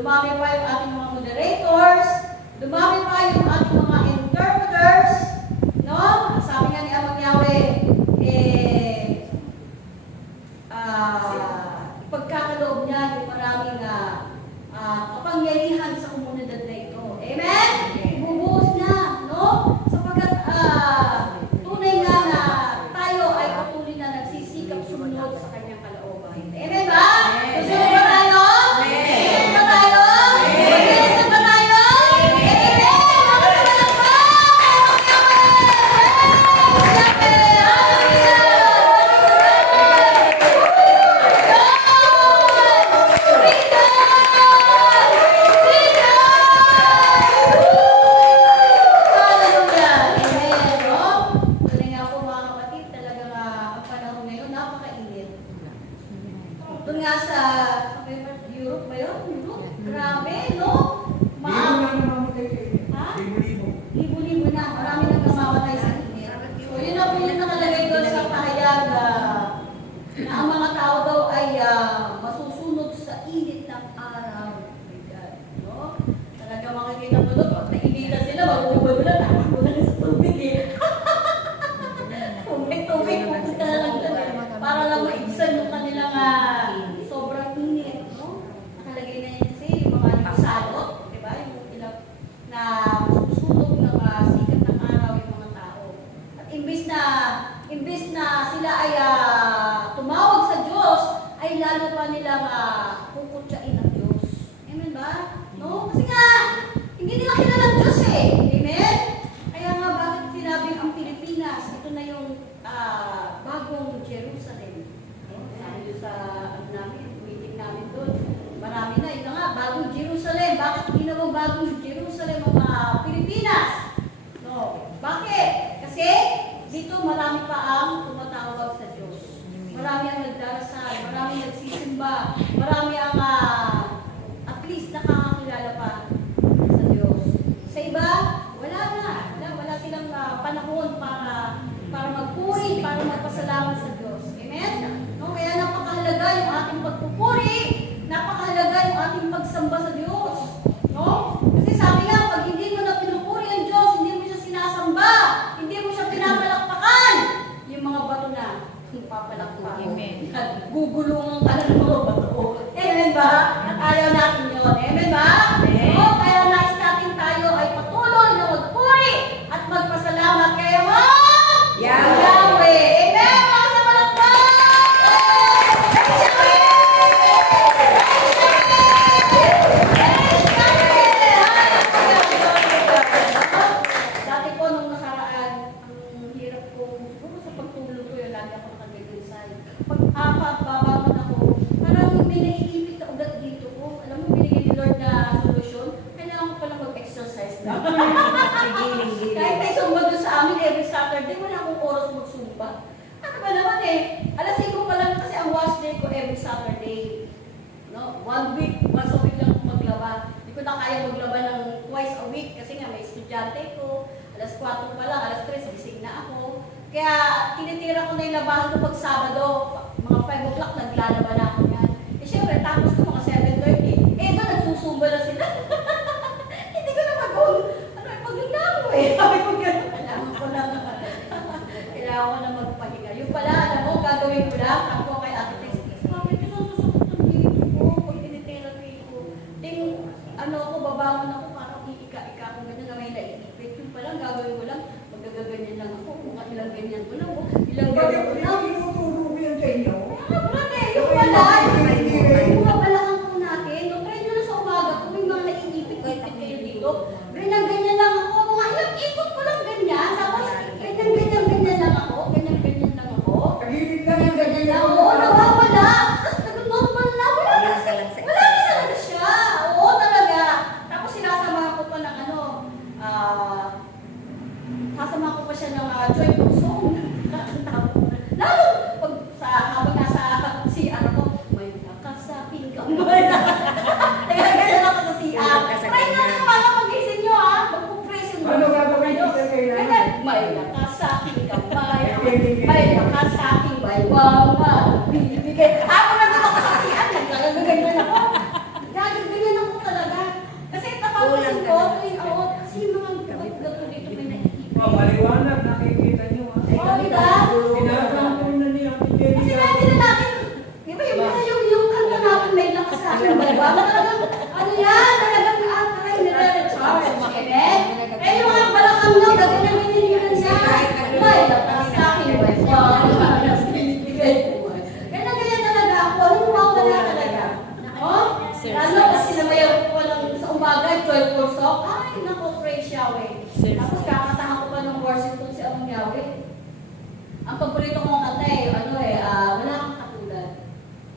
dumami pa yung ating mga moderators, dumami pa yung ating mga interpreters, no? Sabi nga ni Amang Yahweh, ipagkakaloob niya yung maraming kapangyarihan sa komunidad na ito. Amen? Ibubuhos niya, no? Sapagkat tunay nga na tayo ay patuloy na nagsisikap sumunod sa kanyang kalooban. Amen ba? Susunod ba tayo? Susunod ba tayo? Susunod ba tayo? Doon nga sa Europe ba yun? Europe? Grabe, no? Libo-libo na. Marami nang namamatay sa init. So, yun na po yung nakalagay doon sa pahayag na ang mga tao daw ay masusunod sa init ng araw. Oh my God. No? Talaga makikita mo doon, pag nainitan sila, mag-ubad na, nakakuna sa tubig eh. Kung may tubig, pupunta na lang doon. Para lang maibsan yung kanilang sobrang init, no? Nakalagay na yun kasi yung mga salot, di ba? Yung ilang na susunog ng sikat ng araw yung mga tao. At imbis na sila ay tumawag sa Diyos, ay lalo pa nilang kukutsain ng Diyos. Amen ba? No? Kasi nga, hindi nila kilala ang Diyos eh. Amen? Kaya nga, bakit sinabing ang Pilipinas, ito na yung bagong Jerusalem. Sabi sa meeting namin doon, marami na. Ito nga, bagong Jerusalem. Bakit ginawang bagong Jerusalem ang Pilipinas? No. Bakit? Kasi dito marami pa ang tumatawag sa Diyos. Marami ang nagdarasal, marami ang nagsisimba, marami ang at least nakakakilala pa sa Diyos. Sa iba, wala na. Wala silang panahon para magpuri, para magpasalamat sa Diyos. Amen? No? Kaya napakahalaga yung ating pagpupuri, napakahalaga yung ating pagsamba sa Diyos. No? Kasi sabi nga, pag hindi mo na pinupuri ang Diyos, hindi mo siya sinasamba, hindi mo siya pinapalakpakan, yung mga bato na, papalakpak. Amen. Gugulungan ka ng mga bato. Amen ba? At ayaw natin yun. Amen ba? Amen. No? Kaya nais natin tayo ay patuloy na magpuri at magpasalamat kayo mo. Yahweh. Amen. Mga sa palakpak. Dati po nung nakaraan, ang hirap ko, siguro sa pagtulog ko yun, lagi ako nakagagalisay. Pag-babangon ako, parang may naiipit na ugat dito ko. Alam mo, binigay ni Lord na week, once a week lang ako maglaba. Hindi ko na kaya maglaba ng twice a week kasi nga may estudyante ko. Alas 4 pa lang, alas 3, gising na ako. Kaya tinitira ko na yung labahan ko pag Sabado. Mga 5 o'clock naglalaba na ako yan. Eh syempre, tapos ko mga 7:30. Eh doon nagsusumba na sila. Hindi ko na mag-on. Pagod na ako eh. Sabi ko gano'n, kailangan ko na magpahinga. Yung pala, alam mo, gagawin ko lang. Sabi ko kay Ate Tess, bakit nasusunod ang dito ko pag tinitherapy ko? Ako, babangon ako, parang iika-ika ako ganyan na may naipit. Yung pala, gagawin ko lang, magagaganyan lang ako. Mga ilang ganyan ko lang. Ilang ganyan ko lang. Tinuturo ko yan sa inyo. Yung pala, yung mga balakang po natin, no, try nyo na sa umaga kung may mga naiipit-ipit kayo dito. Ganyan-ganyan lang ako. Mga ilang ikot ko lang ganyan. Tapos, ganyan-ganyan lang ako. Ganyan-ganyan lang ako. Tagilid lang yung Ganyan ganyan. lang. Oo, nawawala. Tapos, nag-normal na. Wala na talaga siya. Oo, talaga. Tapos, sinasamahan ko pa ng sasamahan ko pa siya ng joyful song. Lalo, habang nasa CR ko, may nakasaping kamay. Nagaganda ako sa CR. Try na lang mga pagising nyo ha. Magpupraise yung Ano gagawin ko sa kailangan? may nakasaping kamay. May nakasaping baywang. Bibigay. Ako nandun ako sa CR. Nagkagaganyan ako. Gagaganyan ako talaga. Kasi tapapasin ko. Kasi mga gato dito may nakikita. Maliwanag, nakikita nyo. Oh, diba? Tinatapon na niya ang Jenny. Kasi natin na natin, di ba yung kanta natin may lakas sa akin, ba? Talagang, talagang atay nila na charge. Eh, yung mga balakang nyo, gagawin nila siya. May lakas sa akin, ba? Ganyan talaga ako. Anong wala talaga? Oh? Lalo kasi na may sa umaga, joyful song. Ay, naku, praise Yahweh. Tapos kakatahan ko pa ng worship kung si Among Yahweh. Ang paborito kong kanta wala kang katulad.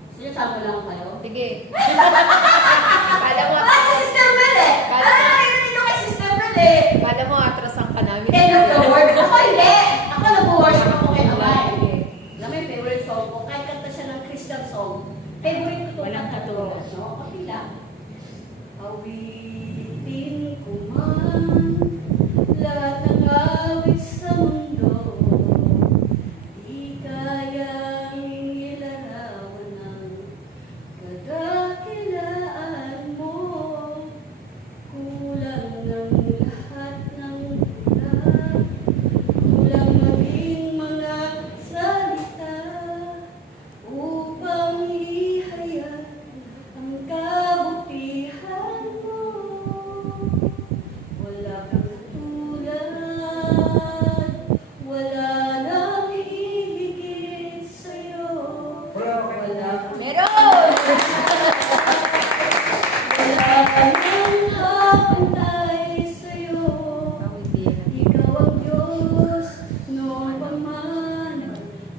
Gusto niyo sabi lang kayo? Sige. Kala mo, Si Sister Bel eh! Narinig nyo kay Sister Bel eh! kala mo atrasan ka namin. End of the word. Ako hindi! Ako nag-worship ako kay Amay. Alam mo yung favorite song ko, kahit kanta siya ng Christian song, favorite ko ito. Walang katulad. No? Kapila. Awitin ko man lahat ng awit sa mundo. Di kayang ilarawan ng kadakilaan mo. Kulang ng lahat ng tula, kulang maging mga salita upang ihayag ang kabutihan mo. Wala kang katulad, wala nang hihigit sa'yo. Wala ka Wala kang Meron! wala kang kapantay sa'yo. Ikaw ang Diyos noon pa man,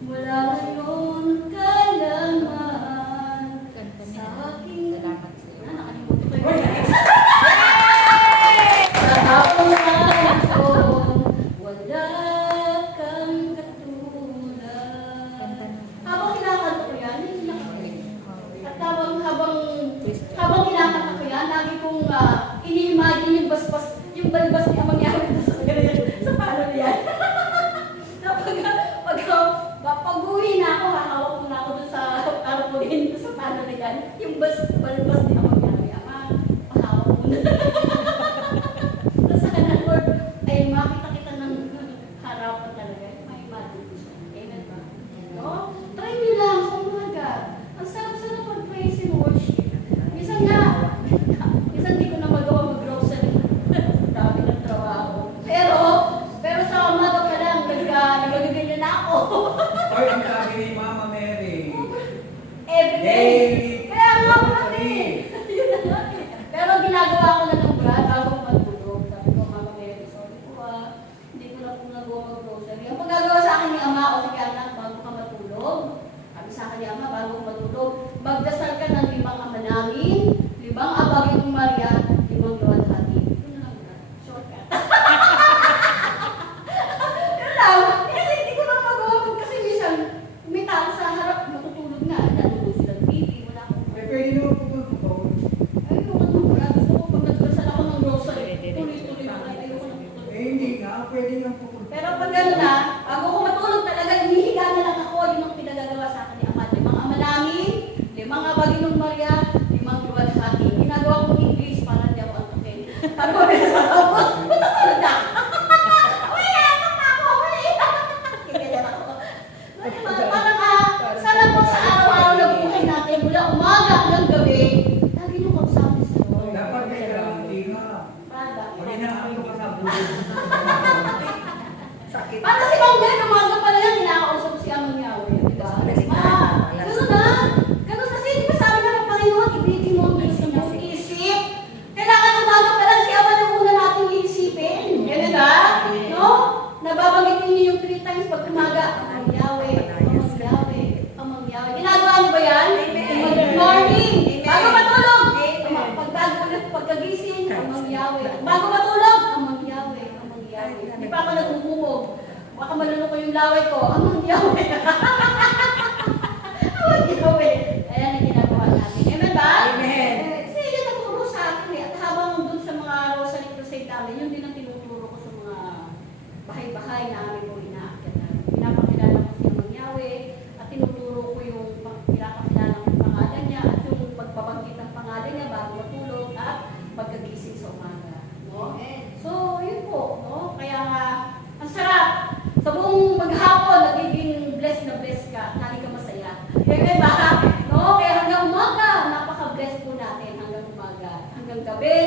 mula ngayon kailanman. Sa aking Salamat sa'yo. nakalimutan ko yung sa hapon ko, wala kang katulad. Habang kinakanta ko yan, hindi nakakilig. At habang kinakanta ko yan, lagi kong ini-imagine yung basbas, yung balbas ni Amang Yahweh sa ganyan, sa palo yan. Pag-uwi na ako, hahawak ko na ako dun sa aeroplane, dun sa palo na yan, yung balbas ni Amang Yahweh. Ama, pahawak mo na. Sana Lord, ay makita kita ng harapan talaga. May imagine ko siya. Amen ba? No? Try nyo lang sa umaga. Ang sarap-sarap mag-praise and worship. Minsan di ko na magawa mag-grocery. Dami ng trabaho. baka maluloko yung laway ko. Amang Yahweh. Amang Yahweh. Ayan ang ginagawa namin. Amen ba? Amen. Kasi yun ang turo sa akin eh. At habang dun sa mga Rosary Crusade namin, yun din ang tinuturo ko sa mga bahay-bahay na aming po inaakyat namin. Pinapakilala ko si Amang Yahweh at tinuturo ko yung pinapakilala ng pangalan niya at yung pagbabanggit ng pangalan niya bago matulog at pagkagising sa umaga. No? So, yun po. No? Kaya nga, ang sarap. Sa buong maghapon, nagiging blessed na blessed ka. Lagi ka masaya. Amen ba? No? Kaya hanggang umaga, napaka-blessed po natin hanggang umaga. Hanggang gabi,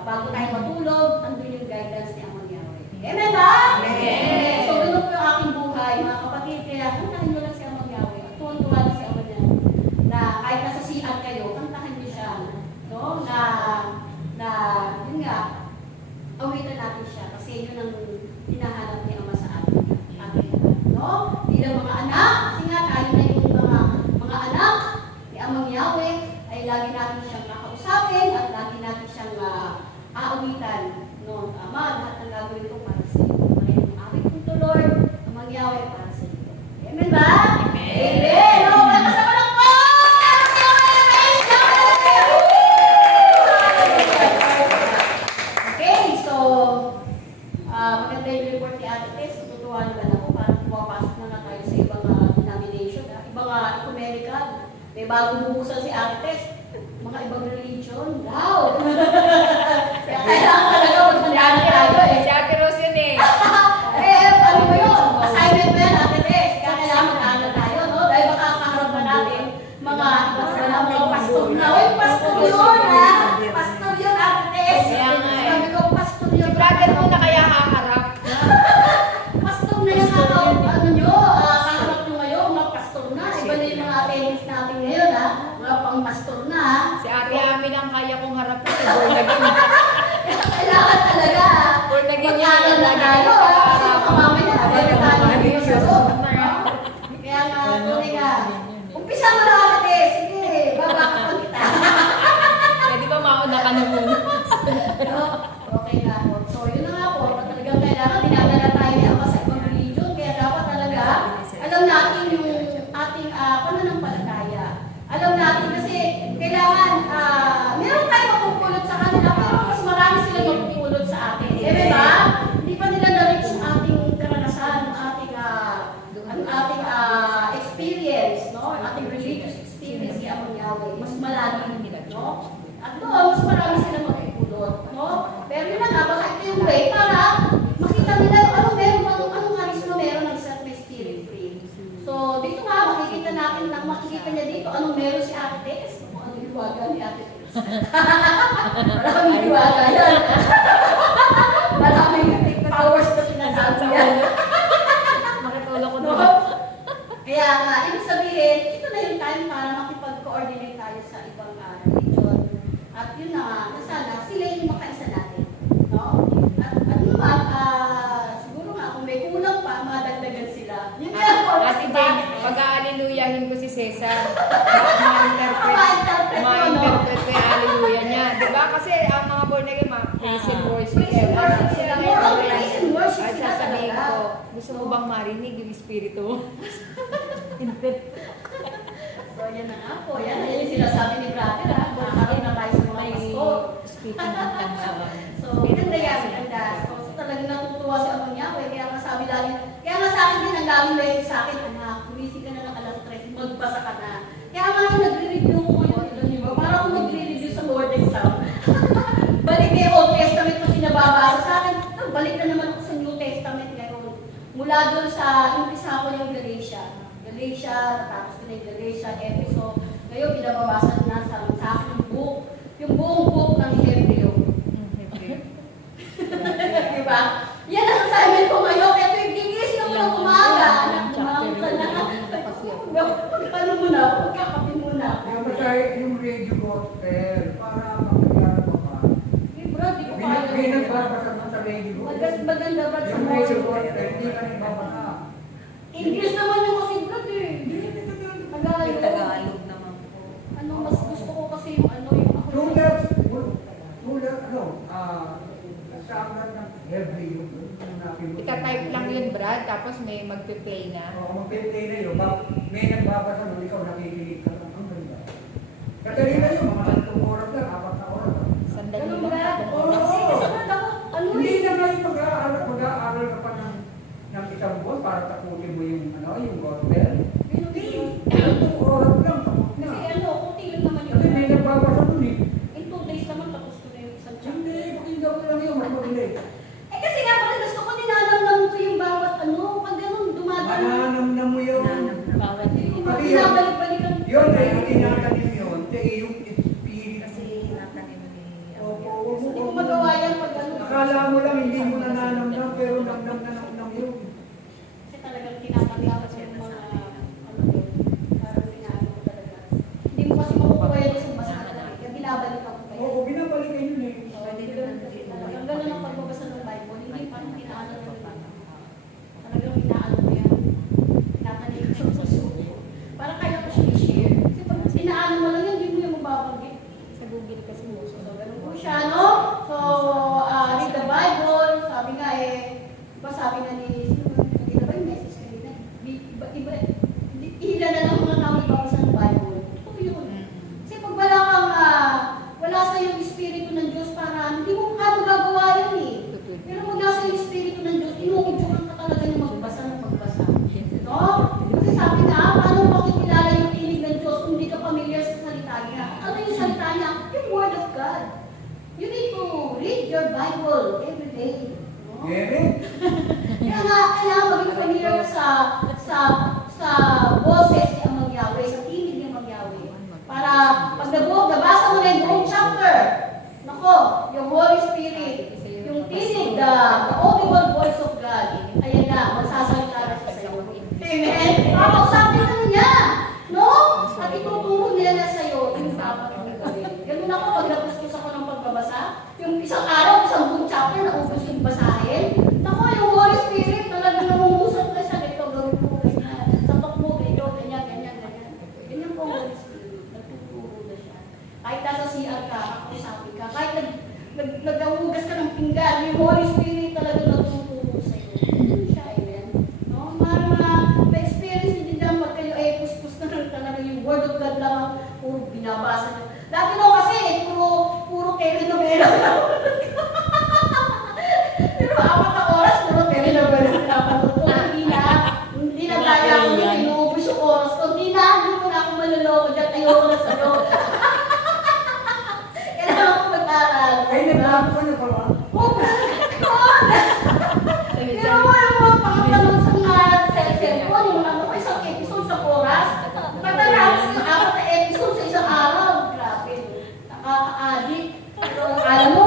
bago tayo matulog, andun yung guidance ni Amang Yahweh. Amen ba? Amen. So, ganun po yung aking buhay, mga kapatid. Kaya, kantahin nyo lang si Amang Yahweh. At tuwan-tuwa na si Amang Yahweh. Na kahit nasa CR kayo, kantahin nyo siya. No? Na, yun nga, awitan natin siya. Kasi yun ang hinahanap ni Ama sa atin. No? Bilang mga anak, kasi nga tayo na yung mga anak ni Amang Yahweh, ay lagi natin siyang kakausapin at lagi natin siyang aawitan. No? Ama, lahat ng gagawin ko para sa iyo. Kaya yung awit kong to Lord, Amang Yahweh para sa iyo. Amen ba? Amen. Amen! No? Kasama lang po! Okay, so, maganda yung report ni Ate Tess. Tutuwa naman ako. Parang pumapasok na nga tayo sa ibang denomination. Ibang ecumenical. May bagong bubusan si Ate Tess. Mga ibang religion. Wow! Kaya kailangan talaga maghandaan tayo eh. Si Ate Rose yun eh. Ano ba yun? Assignment mo yan, Ate Tess. Kaya kailangan maghandaan tayo, no? Dahil baka kaharap na natin mga pastor na. Uy, pastor yun, ha? Pastor yun, Ate Tess. Kaya nga eh. Sabi ko, pastor Si yun. brother mo na kaya haharap. Pastor na yung ano nyo, kaharap nyo ngayon, mga pastor na. Iba na yung mga attendance natin ngayon, ha? Mga pang pastor na, ha? Si Ate Amin ang kaya kong harapin. Born again. Kailangan talaga, ha? Born again yan. Mag-aral na tayo, ha? Kasi baka mamaya, meron tayo dito sa loob. Kaya nga, tunay nga. Umpisa mo na, Ate. Sige, babakapan kita. Pwede ba mauna ka na muna? No? Okay nga po. So, yun na nga po. Talagang kailangan dinadala tayo ni Ama sa ibang religion. Kaya dapat talaga, alam natin yung ating pananampalataya. Alam natin kasi kailangan, meron tayo mapupulot sa kanila, pero mas marami sila mapupulot sa atin. Amen ba? Hindi pa nila na-reach yung ating karanasan, ang ating experience, no? Ang ating religious experience kay Amang Yahweh. Mas malalim nila, no? At doon, mas marami sila mapupulot, no? Pero yun na nga, baka ito yung way para makita nila anong karisma meron ng isa't may spirit free. So, dito nga, makikita natin, makikita niya dito, anong meron si Ate Tess. Anong hiwaga ni Ate Tess. Maraming hiwaga yan. Maraming powers na sinasabi yan. Makitulong ko No? na. Kaya nga, ibig sabihin, ito na yung time para makipag-coordinate tayo sa ibang religion. At yun na nga, na sana sila yung makaisa natin. No? At naman, siguro nga, kung may kulang pa, madagdagan sila. Yun nga po, Ate Jen, pag-aaliluyahin ko si Cesar. Ma-interpret ko yung hallelujah niya. Diba? Kasi ang mga born again, mga praise and worship. Praise and worship sila. More praise and worship Ay, sila sasabihin talaga. ko, gusto mo bang marinig yung espiritu? So, yan na nga po. Yan yung sinasabi ni brother, ha? Makakaroon na tayo sa mga pasko. Speaking ng tongues. So, maganda yan, maganda. So, talagang natutuwa si Amang Yahweh. Kaya nga sabi lagi, kaya nga sa akin din, ang daming message sa akin, anak, gumising ka na ng alas 3, magbasa ka na. Kaya nga yung nagre-review ko ngayon, alam niyo ba? Parang kung nagre-review sa board exam. Balik na yung Old Testament ko sinababasa sa akin. Balik na naman ako sa New Testament ngayon. Mula doon sa, umpisa ko yung Galatia, tapos ko na yung Galatia, Episode. Ngayon, binababasa na sa akin yung buong book ng Hebreo. Diba? Yan ang assignment ko ngayon. Kaya tuwing gigising ako ng umaga, anak, kumain ka na. Ano muna, magkakape muna. Kaya masaya yung radio gospel para makilala mo ka. Eh, bro, di ko kaya. May nagbabasa mo sa radio gospel. Maganda ba sa Yung radio morning? gospel, hindi ka rin babasa. English naman yung kasi, bro, eh. Tagalog. naman po. Ano, mas gusto ko kasi yung ano, yung ako. Tulad, Sa hanggang ng every yung hanapin mo. Ika-type lang yun, Brad, tapos may magpe-pay na. Oo, mag-pay na yun. May nagbabasa nung ikaw nakikinig ka lang. Ang ganda. Kadali na yun, mga 2 oras lang, 4 na oras lang. Sandali Ganun lang. ba? Oo. Kasi kasunod ako, ano Hindi eh. na ngayon mag-aaral ka pa ng isang buwan para tapunin mo yung gospel. Hindi. 2 oras lang, tapos na. Kasi ano, kunti lang naman yun. Kasi may nagbabasa nun eh. In 2 days naman tapos ko na yung isang chapter. Hindi, pakinggan ko lang yun, mas mabilis. Eh kasi nga pala gusto ko ninanamnam ko yung bawat ano, pag ganun dumadaan. Mananam na mo yun. Bawat Yung Pati mga yun. binabalik-balikan. Yun ay itinatanim yun. Kaya yung spirit. kasi natanim ni Opo. Hindi ko magawa yan pag ano. Akala mo lang hindi mo nananamnam pero namnam yun. Kasi talagang tinatanggalan ko yung mga ano yun. Parang tinalo ko talaga. Hindi mo kasi makukuha yan sa basahan. Kaya binabalikan ko pa yan. Oo, binabalikan yun eh. Pwede naman kasi Talagang ganun ang pagbabasa ng Bible. Hindi parang tinaano mo yun. Talagang inaano mo yan. Tinatanim ko sa puso. Parang kaya ko siya i-share. Kasi pag inaano mo lang yan, hindi mo yung mababanggit. Sa Google kasi mo. So, ganun po siya, no? So, read the Bible. Sabi nga eh, diba sabi nga ni, hindi na ba yung message kanina? Ilan na lang mga tao ibabasa ng Bible. Ito yun. Kasi pag wala sa yung Espiritu ng Diyos para, hindi mo magagawa yun eh. Pero pag nasa yung Espiritu ng Diyos, inuudyokan ka talaga yung magbasa ng magbasa. No? Kasi sabi nga, paano makikilala yung tinig ng Diyos kung hindi ka familiar sa salita niya? Ano yung salita niya? Yung Word of God. You need to read your Bible every day. No? Gere? Kaya nga, kailangan maging familiar ka sa boses ni Amang Yahweh, sa tinig ni Amang Yahweh. Para pag nabasa mo na yung buong chapter, nako, yung Holy Spirit, yung tinig, the audible voice of God, ayan na, magsasalita na siya sa'yo. Amen? Kakausapin ka niya. No? At ituturo niya na sa'yo yung dapat mong gawin. Ganun ako, pag napustos ako ng pagbabasa, yung isang araw, isang buong chapter, naubos yung basahin. Nako, yung Holy Spirit, talagang namungusap na siya. Ito, gawin mo, ganyan. Sapak mo, ganyan, ganyan. Ganyan po, Holy Spirit. Nagtuturo na siya. Kahit nasa CR ka, kakausapin ka. Kahit nagdahugas ka ng pinggan, yung Holy Spirit talaga nagtuturo sa'yo. Ganyan siya, amen. No? Ma-experience nyo din lang pag kayo ay puspos na lang talaga yung Word of God lang ang puro binabasa nyo. Dati no kasi, puro telenovela na. Pero 4 na oras, puro telenovela na pinapanood ko. Hindi na kaya ako na inuubos yung oras ko. Hindi mo na ako maluloko dyan. Ayoko na sa'yo. Kailangan ko mag-aral. Ay, nagbago ka na pala. Pero mo yung mga pakatanong sa mga cellphone, yung ano, isang episode sa oras. Pagkatapos yung 4 na episode sa isang araw. Grabe. Nakaka-addict. Pero alam mo,